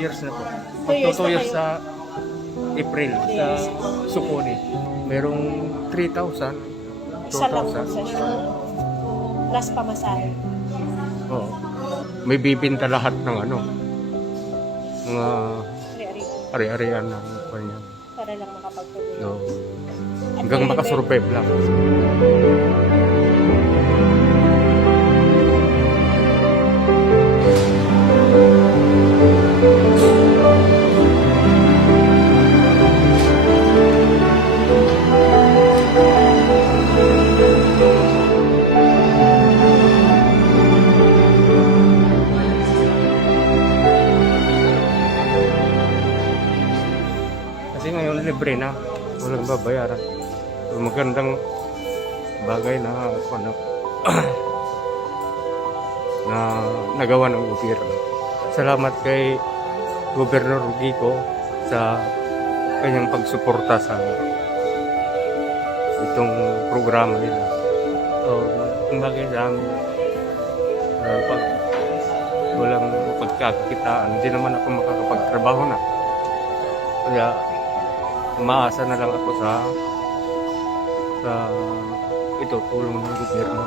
Years na years Magto two na years kayo. sa April sa. Sukuni. Merong 3,000. Isa lang po 2,000. session. Plus pamasahe. Oo. May bibinta lahat ng ano, mga Ari-ari. ari-arian ng kanya. Para lang makapagtuloy. So, hanggang makasurvive lang. Libre na. Walang babayaran. Magandang bagay na ano, na nagawa ng gobyerno. Salamat kay Gobernador Gico sa kanyang pagsuporta sa itong programa nila. So, ang bagay sa amin, uh, pag walang pagkakitaan, hindi naman ako makakapagtrabaho na. Kaya, umaasa na lang ako sa sa ito, tulong ng gobyerno.